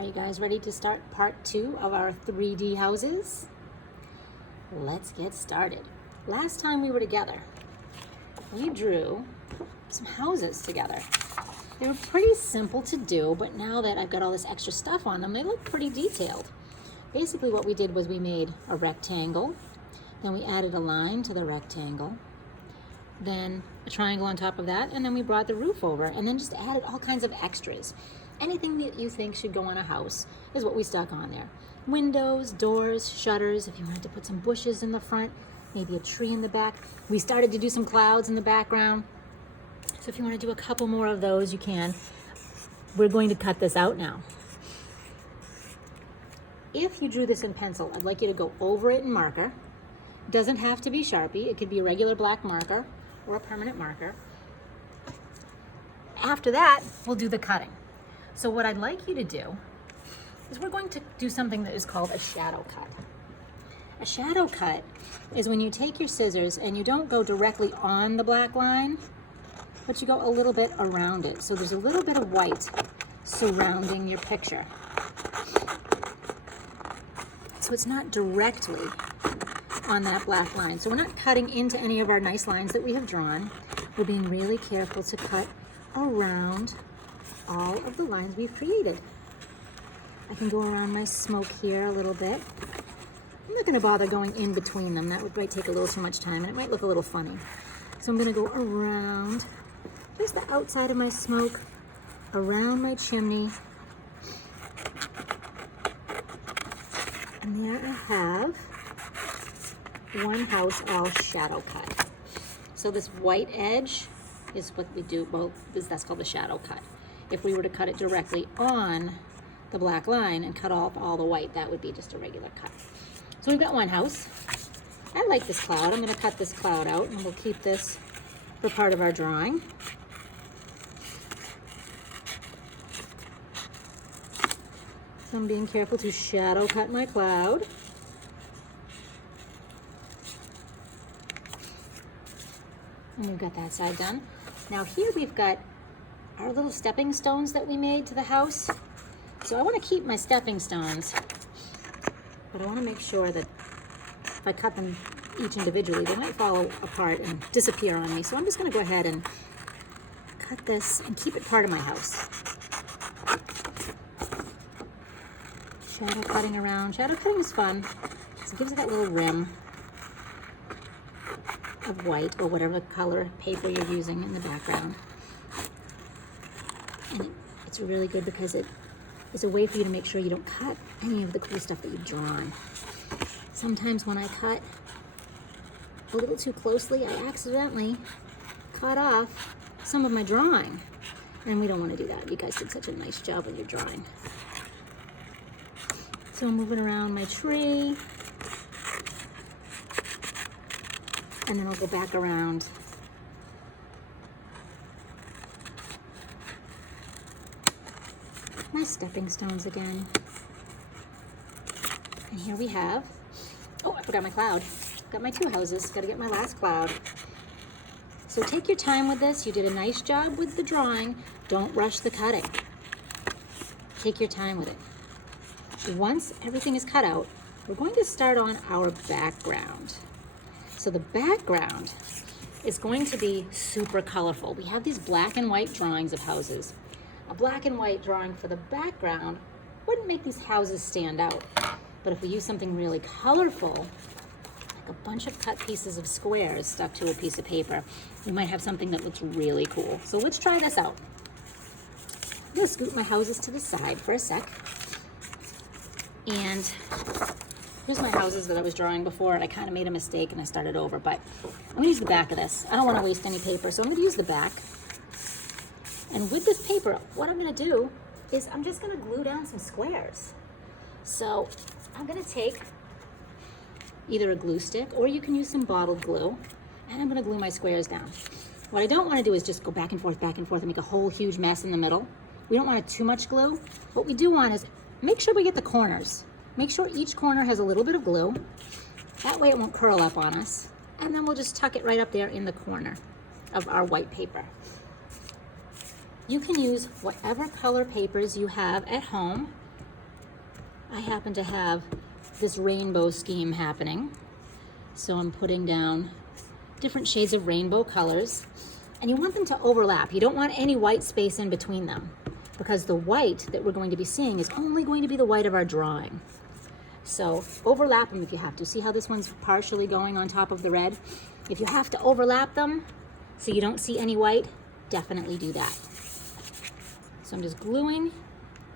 Are you guys ready to start part 2 of our 3D houses? Let's get started. Last time we were together, we drew some houses together. They were pretty simple to do, but now that I've got all this extra stuff on them, they look pretty detailed. Basically what we did was we made a rectangle, then we added a line to the rectangle, then a triangle on top of that, and then we brought the roof over, and then just added all kinds of extras. Anything that you think should go on a house is what we stuck on there. Windows, doors, shutters, if you wanted to put some bushes in the front, maybe a tree in the back. We started to do some clouds in the background. So if you want to do a couple more of those, you can. We're going to cut this out now. If you drew this in pencil, I'd like you to go over it in marker. It doesn't have to be Sharpie. It could be a regular black marker or a permanent marker. After that, we'll do the cutting. So what I'd like you to do is we're going to do something that is called a shadow cut. A shadow cut is when you take your scissors and you don't go directly on the black line, but you go a little bit around it. So there's a little bit of white surrounding your picture. So it's not directly on that black line. So we're not cutting into any of our nice lines that we have drawn. We're being really careful to cut around all of the lines we've created. I can go around my smoke here a little bit. I'm not going to bother going in between them. That might take a little too much time and it might look a little funny. So I'm going to go around just the outside of my smoke, around my chimney. And there I have one house all shadow cut. So this white edge is what we do, well, that's called the shadow cut. If we were to cut it directly on the black line and cut off all the white, that would be just a regular cut. So we've got one house. I like this cloud. I'm going to cut this cloud out and we'll keep this for part of our drawing. So I'm being careful to shadow cut my cloud. And we've got that side done. Now here we've got our little stepping stones that we made to the house. So I want to keep my stepping stones, but I want to make sure that if I cut them each individually, they might fall apart and disappear on me. So I'm just going to go ahead and cut this and keep it part of my house. Shadow cutting around. Shadow cutting is fun. So it gives it that little rim of white or whatever color paper you're using in the background. And it's really good because it is a way for you to make sure you don't cut any of the cool stuff that you've drawn. Sometimes when I cut a little too closely, I accidentally cut off some of my drawing. And we don't want to do that. You guys did such a nice job with your drawing. So I'm moving around my tree. And then I'll go back around my stepping stones again. And here we have, oh, I forgot my cloud. Got my 2 houses, got to get my last cloud. So take your time with this. You did a nice job with the drawing. Don't rush the cutting. Take your time with it. Once everything is cut out, we're going to start on our background. So the background is going to be super colorful. We have these black and white drawings of houses. A black and white drawing for the background wouldn't make these houses stand out. But if we use something really colorful, like a bunch of cut pieces of squares stuck to a piece of paper, we might have something that looks really cool. So let's try this out. I'm gonna scoot my houses to the side for a sec. And here's my houses that I was drawing before, and I kind of made a mistake and I started over, but I'm gonna use the back of this. I don't wanna waste any paper, so I'm gonna use the back. And with this paper, what I'm gonna do is I'm just gonna glue down some squares. So I'm gonna take either a glue stick or you can use some bottled glue, and I'm gonna glue my squares down. What I don't wanna do is just go back and forth and make a whole huge mess in the middle. We don't want too much glue. What we do want is make sure we get the corners. Make sure each corner has a little bit of glue. That way it won't curl up on us. And then we'll just tuck it right up there in the corner of our white paper. You can use whatever color papers you have at home. I happen to have this rainbow scheme happening. So I'm putting down different shades of rainbow colors, and you want them to overlap. You don't want any white space in between them, because the white that we're going to be seeing is only going to be the white of our drawing. So overlap them if you have to. See how this one's partially going on top of the red? If you have to overlap them so you don't see any white, definitely do that. So I'm just gluing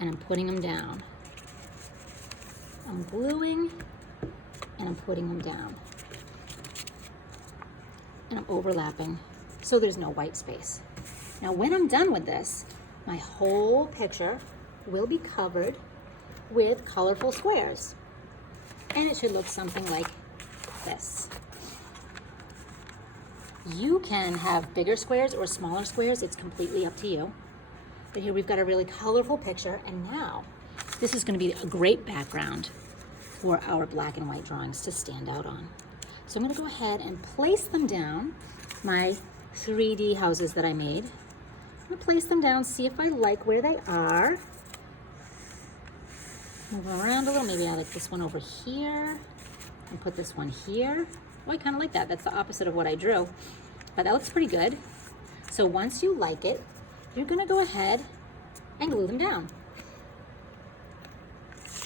and I'm putting them down. I'm gluing and I'm putting them down. And I'm overlapping so there's no white space. Now when I'm done with this, my whole picture will be covered with colorful squares. And it should look something like this. You can have bigger squares or smaller squares, it's completely up to you. But here we've got a really colorful picture, and now this is going to be a great background for our black and white drawings to stand out on. So I'm going to go ahead and place them down, my 3D houses that I made. I'm going to place them down, see if I like where they are. Move them around a little. Maybe I like this one over here and put this one here. Oh, I kind of like that. That's the opposite of what I drew, but that looks pretty good. So once you like it, you're going to go ahead and glue them down.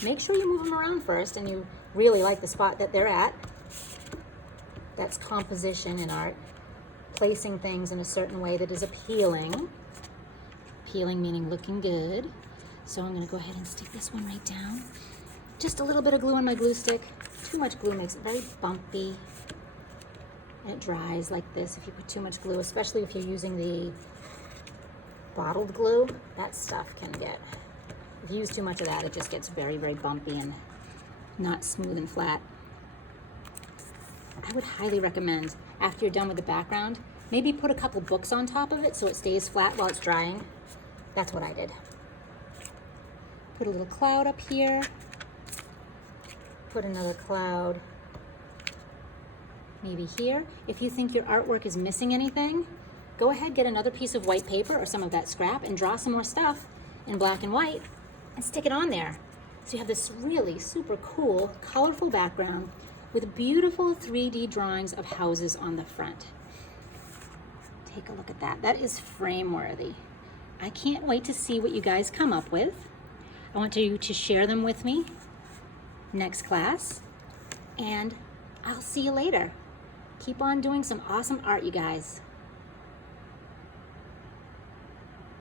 Make sure you move them around first and you really like the spot that they're at. That's composition in art, placing things in a certain way that is appealing. Appealing meaning looking good. So I'm going to go ahead and stick this one right down. Just a little bit of glue on my glue stick. Too much glue makes it very bumpy. And it dries like this if you put too much glue, especially if you're using the bottled glue. That stuff can get, if you use too much of that, it just gets very, very bumpy and not smooth and flat. I would highly recommend, after you're done with the background, maybe put a couple books on top of it so it stays flat while it's drying. That's what I did. Put a little cloud up here. Put another cloud maybe here. If you think your artwork is missing anything, go ahead, get another piece of white paper or some of that scrap and draw some more stuff in black and white and stick it on there. So you have this really super cool, colorful background with beautiful 3D drawings of houses on the front. Take a look at that. That is frame worthy. I can't wait to see what you guys come up with. I want you to share them with me next class, and I'll see you later. Keep on doing some awesome art, you guys.